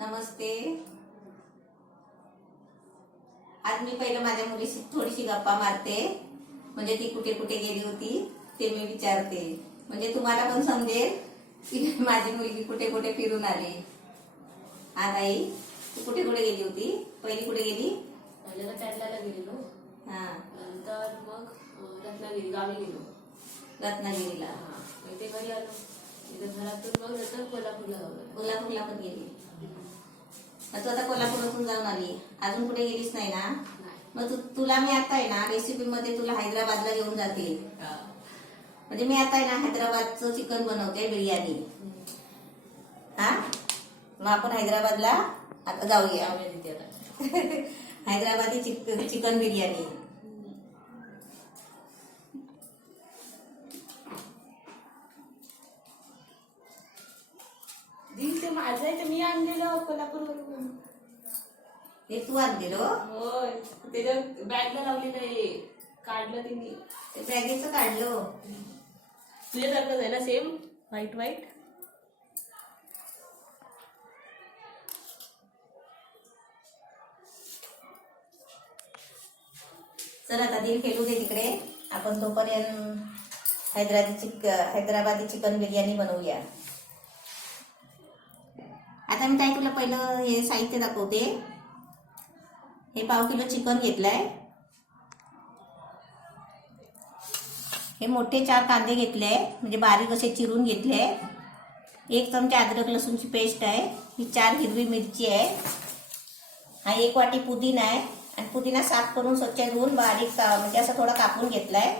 नमस्ते. आज मी पहिलं माझ्या मुलीशी थोडीशी गप्पा मारते, म्हणजे ती कुठे कुठे गेली होती ते मी विचारते, म्हणजे तुम्हाला पण समजेल की माझी मुलगी कुठे कुठे फिरून आली. हा ताई, तू कुठे कुठे गेली होती? पहिली कुठे गेली? पहिल्यांदा कॅरलाला गेलेलो. हा, नंतर मग रत्नागिरी गावी गेलो. रत्नागिरीला. इथे घरी आलो. इथे घरातून मग नंतर कोल्हापूरला जाऊ. कोल्हापूरला पण गेली. तू आता कोल्हापूरतून जाऊन आली, अजून कुठे गेलीच नाही ना? मग तुला मी आता आहे ना रेसिपी मध्ये तुला हैदराबादला घेऊन जाते. म्हणजे मी आता आहे ना हैदराबादचं चिकन बनवते, बिर्याणी. हा, मग आपण हैदराबादला आता जाऊया. तिथे आता हैदराबादी चिकन बिर्याणी. ते माझं आहे, ते मी आणलेलं कोल्हापूरवरून. हे तू आणलेलो? होय, त्याच्या बॅगला लावलेलं आहे. काढलं तिने. ते बॅगेचं काढलं. तुझ्यासारखंच आहे ना, सेम व्हाईट व्हाईट. चल आता दिल खेळू दे तिकडे, आपण तोपर्यंत हैदराबादी चिकन बिर्याणी बनवूया. आता मी काय तुला पहिलं हे साहित्य दाखवते. हे पाव किलो चिकन घेतलंय. हे मोठे 4 कांदे घेतले, म्हणजे बारीक असे चिरून घेतले. 1 चमचा अद्रक लसूणची पेस्ट आहे. ही 4 हिरवी मिरची आहे. हा 1 वाटी पुदिना आहे, आणि पुदिना साफ करून स्वच्छ धुवून बारीक म्हणजे असं थोडा कापून घेतलाय.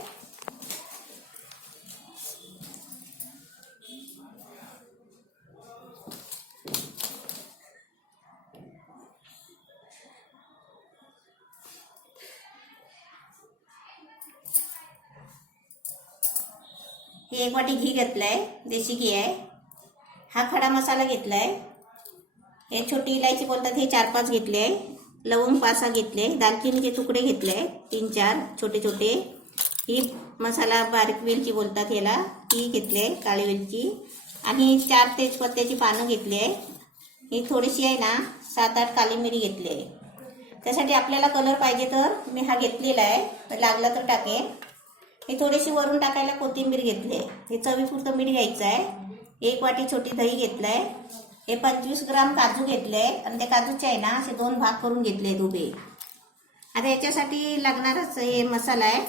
हे 1 वाटी घी घेतलाय, देशी घी आहे. हा खडा मसाला घेतलाय. हे छोटी इलायची बोलतात, हे 4-5 घेतले. लवंग 5-6 घेतले. दालचिनीचे तुकडे घेतले 3-4 छोटे छोटे. ही मसाला बारीक वेलची बोलतात याला, ती घेतले, काळी वेलची. आणि 4 तेजपत्त्याची पानं घेतली आहे. ही थोडीशी आहे ना 7-8 काली मिरी घेतली आहे. त्यासाठी आपल्याला कलर पाहिजे तर मी हा घेतलेला आहे, लागला तर टाकेन. हे थोडीशी वरून टाकायला कोथिंबीर घेतली. हे चवीपुरतं मीठ घ्यायचं आहे. 1 वाटी छोटी दही घेतलाय. हे 25 ग्राम काजू घेतले, आणि त्या काजूचे आहे ना असे 2 भाग करून घेतले उभे. आता याच्यासाठी लागणारच हे मसाला आहे.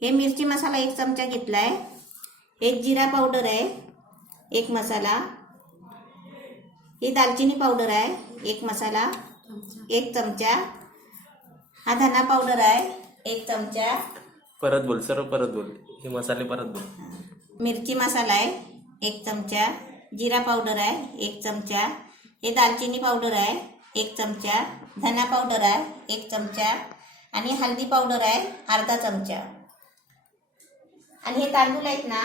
हे मिरची मसाला 1 चमचा घेतलाय. हे जिरा पावडर आहे 1 मसाला. ही दालचिनी पावडर आहे 1 मसाला 1 चमचा. हा धना पावडर आहे 1 चमचा. परत बोल, सर्व परत बोल, हे मसाले परत बोल. मिरची मसाला आहे 1 चमचा. जिरा पावडर आहे 1 चमचा. हे दालचिनी पावडर आहे 1 चमचा. धना पावडर आहे 1 चमचा. आणि हळदी पावडर आहे अर्धा चमचा. आणि हे तांदूळ आहेत ना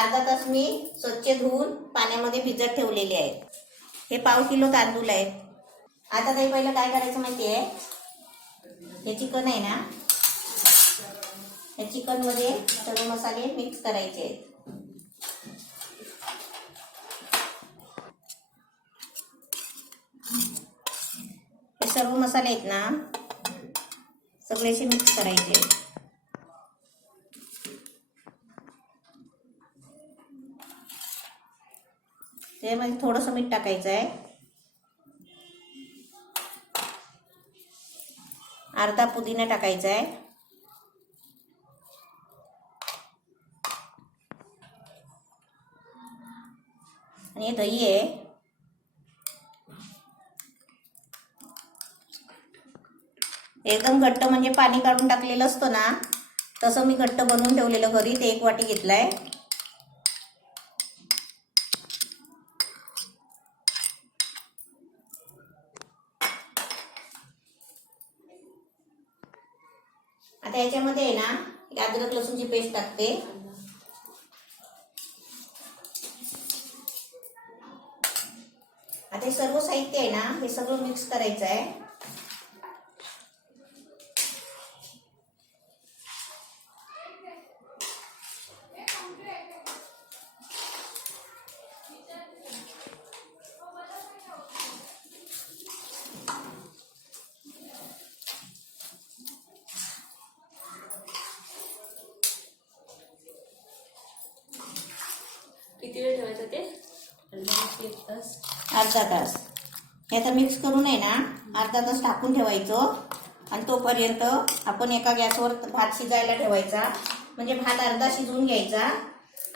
अर्धा तास मी स्वच्छ धुवून पाण्यामध्ये भिजत ठेवलेले आहेत. हे पाव किलो तांदूळ आहेत. आता काही पहिलं काय करायचं माहिती आहे, हे चिकन आहे ना, या चिकन मध्ये सर्व मसाले मिक्स करायचे आहेत. हे सर्व मसाले आहेत ना सगळे असे मिक्स करायचे. त्यामध्ये थोडंसं मीठ टाकायचं आहे. अर्धा पुदिना टाकायचा आहे. आणि हे दही आहे. एकदम घट्ट, म्हणजे पाणी काढून टाकलेलं असतं ना तसं मी घट्ट बनवून ठेवलेलं घरी. ते 1 वाटी घेतलाय. आता याच्यामध्ये आहे ना अद्रक लसूणची पेस्ट टाकते. आता हे सर्व साहित्य आहे ना हे सगळं मिक्स करायचं आहे. किती वेळ ठेवायचं ते? एक तास. अर्धा तास. हे आता मिक्स करून आहे ना अर्धा तास टाकून ठेवायचं. आणि तोपर्यंत आपण एका गॅसवर भात शिजायला ठेवायचा. म्हणजे भात अर्धा शिजवून घ्यायचा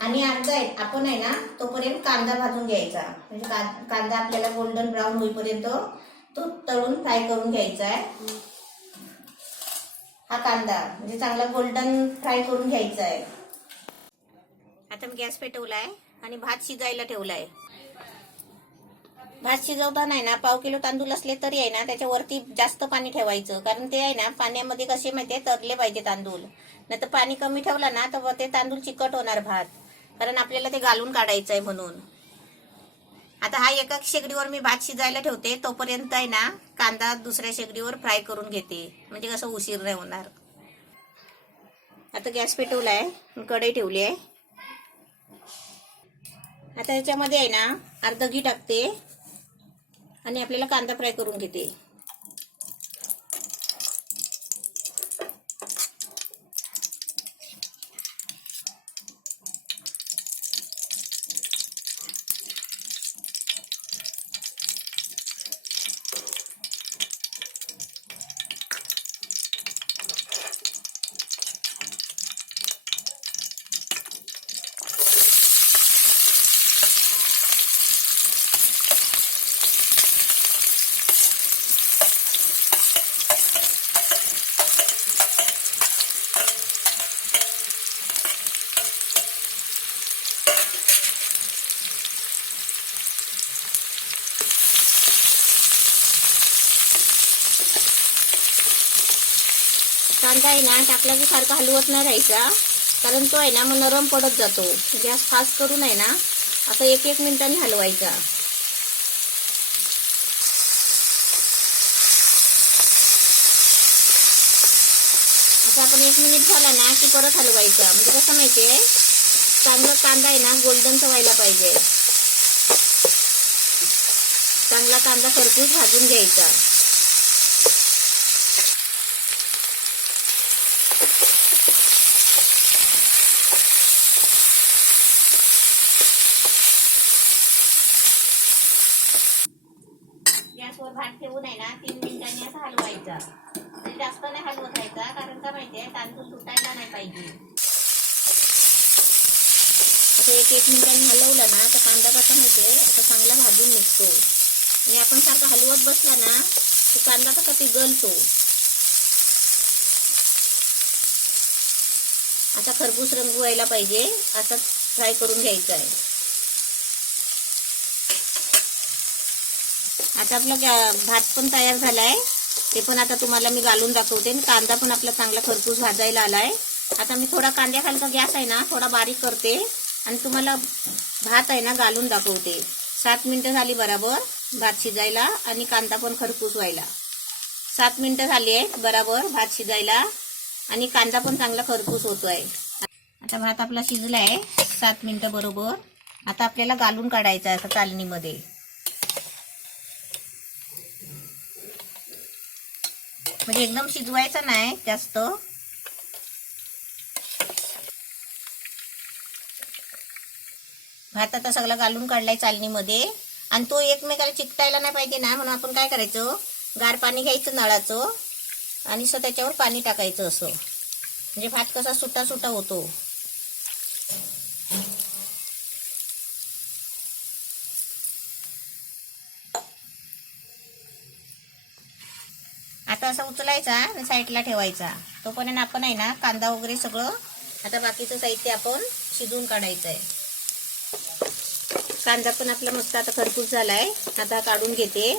आणि अर्धा आपण आहे ना तोपर्यंत कांदा भाजून घ्यायचा. म्हणजे कांदा आपल्याला गोल्डन ब्राऊन होईपर्यंत तो तळून फ्राय करून घ्यायचा आहे. हा कांदा म्हणजे चांगला गोल्डन फ्राय करून घ्यायचा आहे. आता मी गॅस पेटवलाय आणि भात शिजायला ठेवलाय. भात शिजवताना आहे ना 1/2 किलो तांदूळ असले तरी आहे ना त्याच्यावरती जास्त पाणी ठेवायचं. कारण ते आहे ना पाण्यामध्ये कसे माहितीये तरले पाहिजे तांदूळ. नाही तर पाणी कमी ठेवला ना तर ते तांदूळ चिकट होणार भात. कारण आपल्याला ते घालून काढायचं आहे म्हणून. आता हा एका शेगडीवर मी भात शिजायला ठेवते. तोपर्यंत आहे ना कांदा दुसऱ्या शेगडीवर फ्राय करून घेते. म्हणजे कसं उशीर नाही होणार. आता गॅस पेटवलाय, कढई ठेवली आहे. आता त्याच्यामध्ये आहे ना अर्ध घी टाकते आणि आपल्याला कांदा फ्राय करून घेते. कांदा आहे ना टाकला की सारखा हलवत नाही राहायचा. कारण तो आहे ना मग नरम पडत जातो. गॅस फास्ट करून आहे ना असं 1-1 मिनिटांनी हलवायचा. आता आपण 1 मिनिट झाला ना की परत हलवायचा. म्हणजे कसं माहितीये चांगला कांदा आहे ना गोल्डनचा व्हायला पाहिजे. चांगला कांदा खरपूस भाजून घ्यायचा. गॅसवर भात ठेवून आहे ना 3 मिनिटांनी असं हलवायचा. म्हणजे जास्त नाही हलवत राहायचा. कारण का माहितीये तांदूळ तुटायला नाही पाहिजे. असं 1-1 मिनिटांनी हलवलं ना तर कांदा कसा माहितीये असं चांगला भाजून निघतो. आणि आपण सारखा हलवत बसला ना तर कांदा कसा पिघलतो. असा खरपूस रंग व्हायला पाहिजे. असं फ्राय करून घ्यायचा आहे. आता आपला भात पण तयार झालाय. ते पण आता तुम्हाला मी घालून दाखवते. कांदा पण आपला चांगला खरपूस भाजायला आलाय. आता मी थोडा कांद्याखालचा गॅस आहे ना थोडा बारीक करते आणि तुम्हाला भात आहे ना घालून दाखवते. 7 मिनिटं झाली बराबर भात शिजायला आणि कांदा पण खरपूस व्हायला. 7 मिनिटं झाली आहेत बराबर भात शिजायला आणि कांदा पण चांगला खरपूस होतोय. आता भात आपला शिजलाय 7 मिनिटं बरोबर. आता आपल्याला घालून काढायचा आहे चालणीमध्ये. म्हणजे एकदम शिजवायचा नाही जास्त. भात आता सगळा घालून काढलाय चालणीमध्ये. आणि तो एकमेकाला चिकटायला नाही पाहिजे ना म्हणून आपण काय करायचं गार पाणी घ्यायचं नळाचं आणि त्याच्यावर पाणी टाकायचं असं. म्हणजे भात कसा सुटा सुटा होतो. आता असं उचलायचा आणि साईडला ठेवायचा. तोपर्यंत आपण आहे ना कांदा वगैरे सगळं आता बाकीचं साहित्य आपण शिजवून काढायचं आहे. कांदा पण आपला मस्त आता खरपूस झालाय. आता काढून घेते.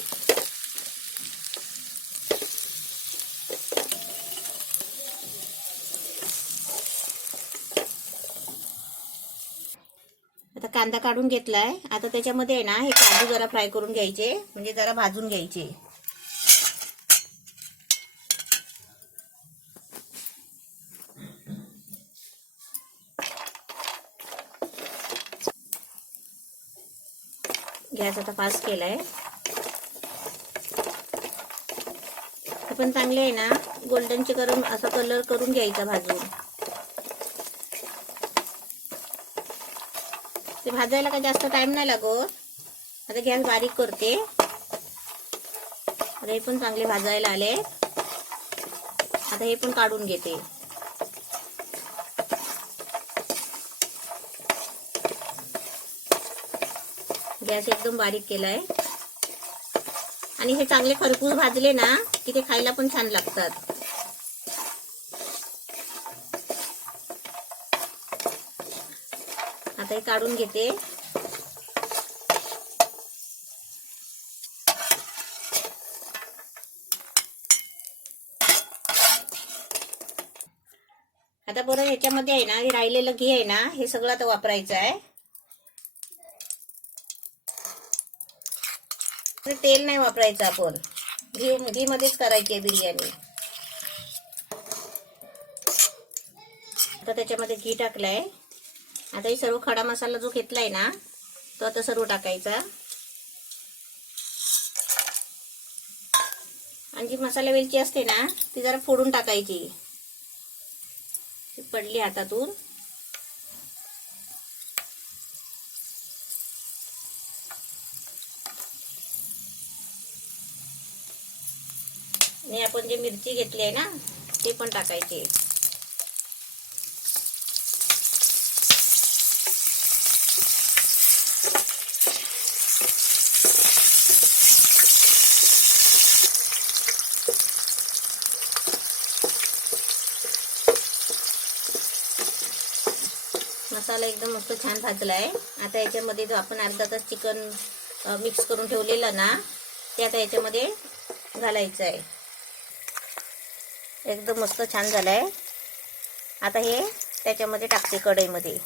आता कांदा काढून घेतलाय. आता त्याच्यामध्ये आहे ना हे काजू जरा फ्राय करून घ्यायचे. म्हणजे जरा भाजून घ्यायचे. गॅस आता फास्ट केलाय. आपण चांगले आहे ना गोल्डनचे करून असा कलर करून घ्यायचा भाजून. ते ते भाजायला काय जास्त टाइम नाही लागत. आता गॅस बारीक करते. आता हे पण चांगले भाजायला आले. आता हे पण काढून घेते. गॅस एकदम बारीक केलाय. आणि हे चांगले खरपूस भाजले ना की ते खायला पण छान लागतात. आता हे काढून घेते. आता परत ह्याच्यामध्ये आहे ना, हे राहिलेलं घी आहे ना, हे सगळं आता वापरायचं आहे. तेल नाही वापरायचं आपण, घी मध्येच करायची आहे बिर्याणी. आता त्याच्यामध्ये घी टाकलंय. आता हे सर्व खडा मसाला जो घेतलाय ना तो आता सर्व टाकायचा. आणि जी मसाला वेलची असते ना ती जरा फोडून टाकायची. ती पडली हातातून. आणि आपण जे मिरची घेतली आहे ना ते पण टाकायची. मसाला एकदम मस्त छान भाजलाय. आता याच्यामध्ये जो आपण अर्धा तास चिकन मिक्स करून ठेवलेलं ना ते आता याच्यामध्ये घालायचं आहे. एकदम मस्त छान झालंय. आता हे त्याच्यामध्ये टाकते कढईमध्ये.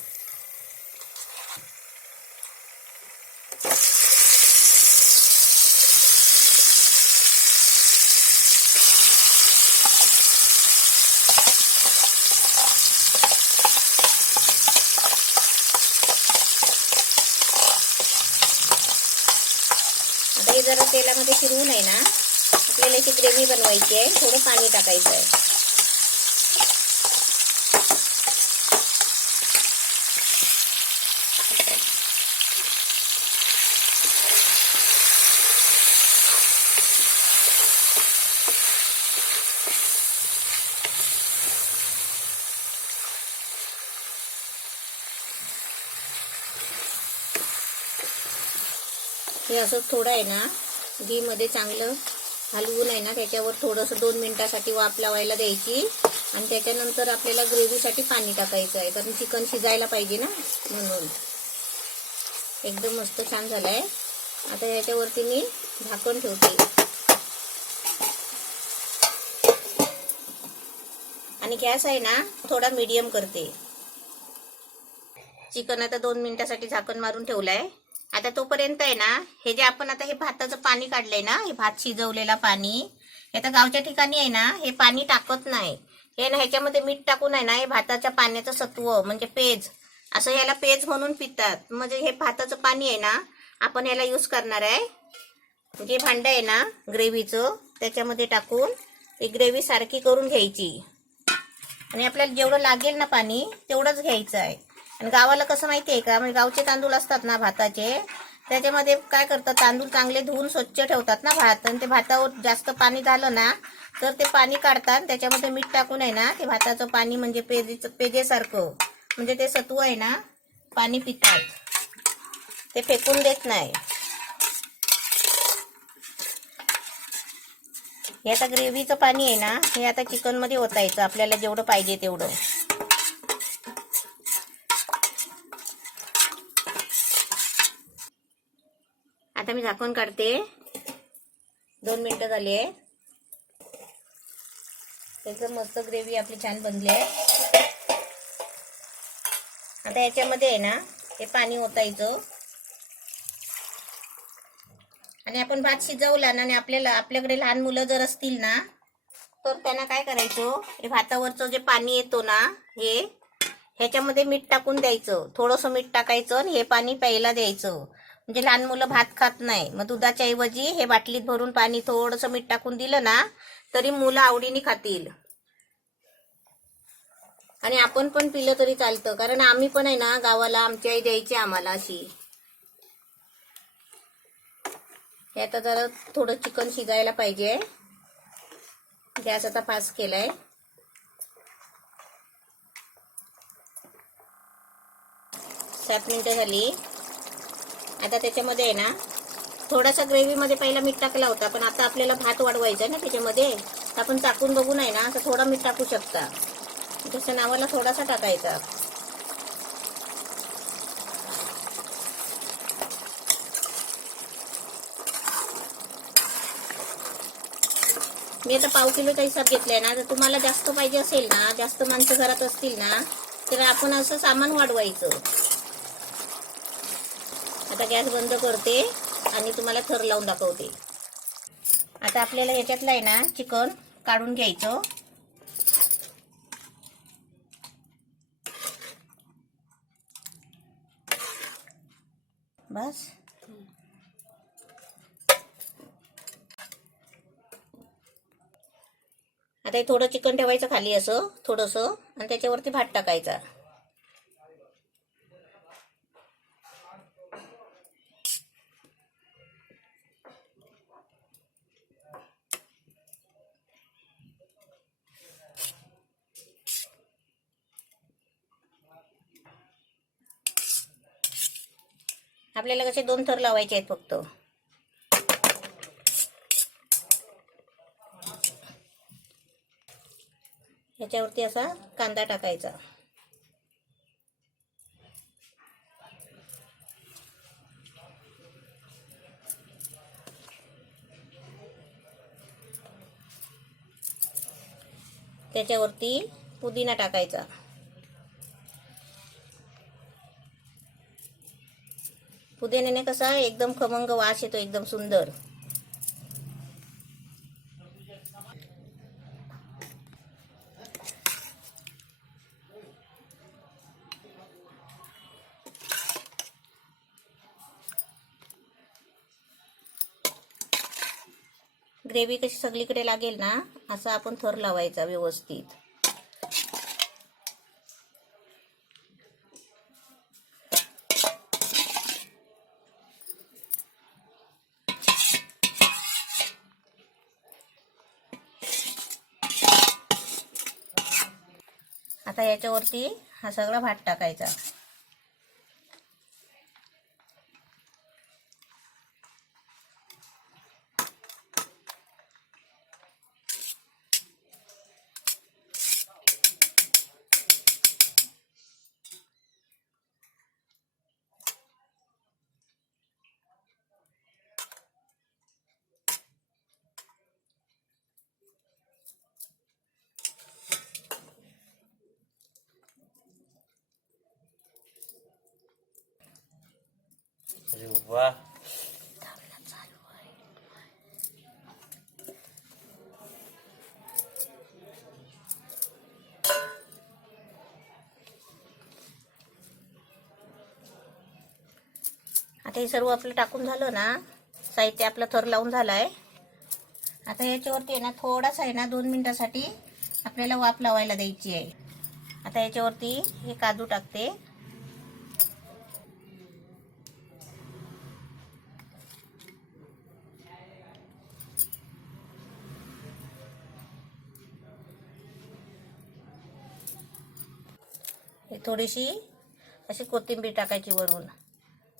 आता हे जरा तेलामध्ये फिरवून आहे ना आपल्याला याची ग्रेव्ही बनवायची आहे. थोडं पाणी टाकायचं आहे. हे असं थोडं आहे ना घी मध्ये चांगलं हलवून आहे ना त्याच्यावर थोडंसं 2 मिनिटासाठी वाफ लावायला द्यायची. आणि त्याच्यानंतर आपल्याला ग्रेव्हीसाठी पाणी टाकायचं आहे, कारण चिकन शिजायला पाहिजे ना म्हणून. एकदम मस्त छान झालंय. आता याच्यावरती मी झाकण ठेवते आणि गॅस आहे ना थोडा मीडियम करते. चिकन आता 2 मिनिटासाठी झाकण मारून ठेवलंय. आता तोपर्यंत आहे ना हे जे आपण आता हे भाताचं पाणी काढलंय ना, हे भात शिजवलेला पाणी, आता गावच्या ठिकाणी आहे ना हे पाणी टाकत नाही. हे ना ह्याच्यामध्ये मीठ टाकून आहे ना हे भाताच्या पाण्याचं सत्व म्हणजे पेज, असं याला पेज म्हणून पितात. म्हणजे हे भाताचं पाणी आहे ना आपण याला यूज करणार आहे. जे भांडं आहे ना ग्रेव्हीचं त्याच्यामध्ये टाकून ही ग्रेव्ही सारखी करून घ्यायची. आणि आपल्याला जेवढं लागेल ना पाणी तेवढंच घ्यायचं आहे. आणि गावाला कसं माहिती आहे का, म्हणजे गावचे तांदूळ असतात ना भाताचे, त्याच्यामध्ये काय करतात तांदूळ चांगले धुवून स्वच्छ ठेवतात ना भात. आणि ते भातावर जास्त पाणी झालं ना तर ते पाणी काढतात. त्याच्यामध्ये मीठ टाकून आहे ना ते भाताचं पाणी म्हणजे पेजेसारखं म्हणजे ते सत्व आहे ना पाणी पितात. ते फेकून देत नाही. हे आता ग्रेव्हीचं पाणी आहे ना हे आता चिकन मध्ये ओतायचं आपल्याला जेवढं पाहिजे तेवढं. आता मी झाकण काढते. 2 मिनिटं झाली आहे. एकदम मस्त ग्रेव्ही आपली छान बनली आहे. आता याच्यामध्ये आहे ना हे पाणी ओतायचं. आणि आपण भात शिजवला ना आणि आपल्याकडे लहान मुलं जर असतील ना तर त्यांना काय करायचं, हे भातावरचं जे पाणी येतो ना हे ह्याच्यामध्ये मीठ टाकून द्यायचं. थोडंसं मीठ टाकायचं आणि हे पाणी प्यायला द्यायचं. म्हणजे लहान मुलं भात खात नाही. मग दुधाच्या ऐवजी हे बाटलीत भरून पाणी थोडंसं मीठ टाकून दिलं ना तरी मुलं आवडीने खातील. आणि आपण पण पिलं तरी चालतं, कारण आम्ही पण आहे ना गावाला आमची आई द्यायची आम्हाला अशी. हे आता जरा थोडं चिकन शिजायला पाहिजे. गॅस आता फास्ट केलाय. 7 मिनिटं झाली. आता त्याच्यामध्ये आहे ना थोडासा ग्रेव्हीमध्ये पहिला मीठ टाकला होता, पण आता आपल्याला भात वाढवायचा आहे ना त्याच्यामध्ये, तर आपण चाकून बघून आहे ना असं थोडं मीठ टाकू शकता. त्याच्या नावाला थोडासा टाकायचा. मी आता पाव किलोचा हिसाब घेतलाय ना. जर तुम्हाला जास्त पाहिजे असेल ना, जास्त माणसं घरात असतील ना, तर आपण असं सामान वाढवायचं. आता गॅस बंद करते आणि तुम्हाला थर लावून दाखवते. आता आपल्याला याच्यातलं आहे ना चिकन काढून घ्यायचं. बस. आता हे थोडं चिकन ठेवायचं खाली असं थोडंसं, आणि त्याच्यावरती भात टाकायचा. आपल्याला कसे 2 थर लावायचे आहेत फक्त. याच्यावरती असा कांदा टाकायचा. त्याच्यावरती पुदिना टाकायचा. पुदिन्याने कसा एकदम खमंग वास येतो, एकदम सुंदर. ग्रेव्ही कशी सगळीकडे लागेल ना असं आपण थर लावायचा व्यवस्थित. आता याच्यावरती हा सगळा भात टाकायचा. अरे वाह. आता हे सर्व आपलं टाकून झालं ना, साहित्य आपलं थर लावून झालाय. आता याच्यावरती आहे ना थोडासा आहे ना 2 मिनिटासाठी आपल्याला वाफ लावायला द्यायची आहे. आता याच्यावरती हे काजू टाकते. हे थोडीशी अशी कोथिंबीर टाकायची वरून.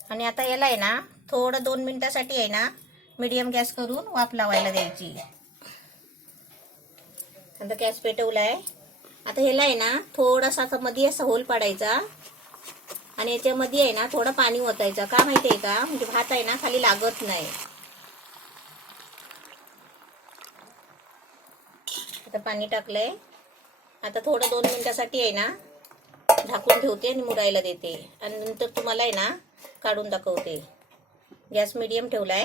आणि आता याला आहे ना थोडं 2 मिनिटासाठी आहे ना मीडियम गॅस करून वाफ लावायला द्यायची. आता गॅस पेटवलाय. आता ह्याला आहे ना थोडासा असा मध्ये असा होल पाडायचा आणि याच्यामध्ये आहे ना थोडं पाणी ओतायचं. का माहिती आहे का, म्हणजे भात आहे ना खाली लागत नाही. आता पाणी टाकलंय. आता थोडं 2 मिनिटासाठी आहे ना झाकून ठेवते आणि मुरायला देते, आणि नंतर तुम्हाला आहे ना काढून दाखवते. गॅस मीडियम ठेवलाय.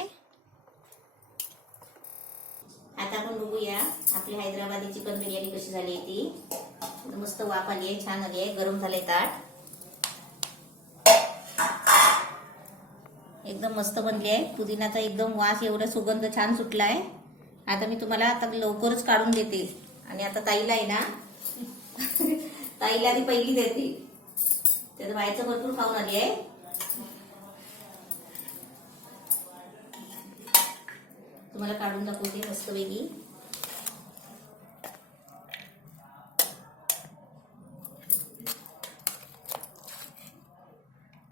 आता आपण बघूया आपली हैदराबादी चिकन बिर्याणी कशी झाली आहे ती. मस्त वाफ आली आहे, छान आली आहे, गरम झालंय ताट, एकदम मस्त बनली आहे. पुदिनाचा एकदम वास, एवढा सुगंध छान सुटलाय. आता मी तुम्हाला आता लवकरच काढून देते. आणि आता ताईला आहे ना ताईला ती पहिली देते. त्याचं बाहेरचं भरपूर खाऊन आली आहे. तुम्हाला काढून दाखवते मस्तपैकी.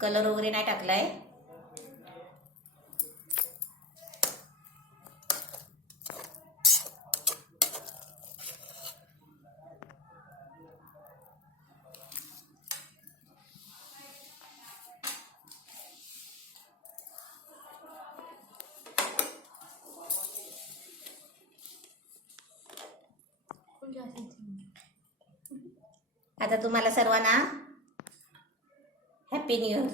कलर वगैरे नाही टाकलाय. आता तुम्हाला सर्वांना हॅपी न्यू इयर.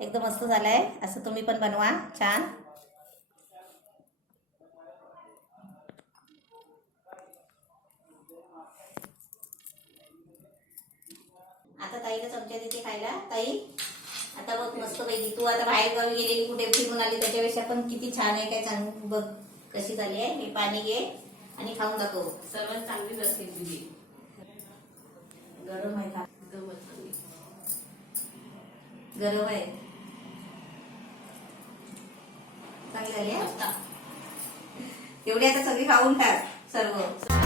एकदम मस्त झालंय. असं तुम्ही पण बनवा छान. आता ताईला चमचा देते खायला. ताई आता बघ मस्त पैकी. तू आता बाहेर गावी गेलेली, कुठे फिरून आली, त्याच्यापेक्षा पण किती छान आहे. काय सांगू बघ कशी झाली आहे. हे पाणी घे आणि खाऊन दाखव. सर्वात चांगलीच असते तुझी. गरम आहे का? गमत चांगली. गरम आहे. चांगली झाली आहे. आता तेवढी आता सगळी खाऊन टाक सर्व.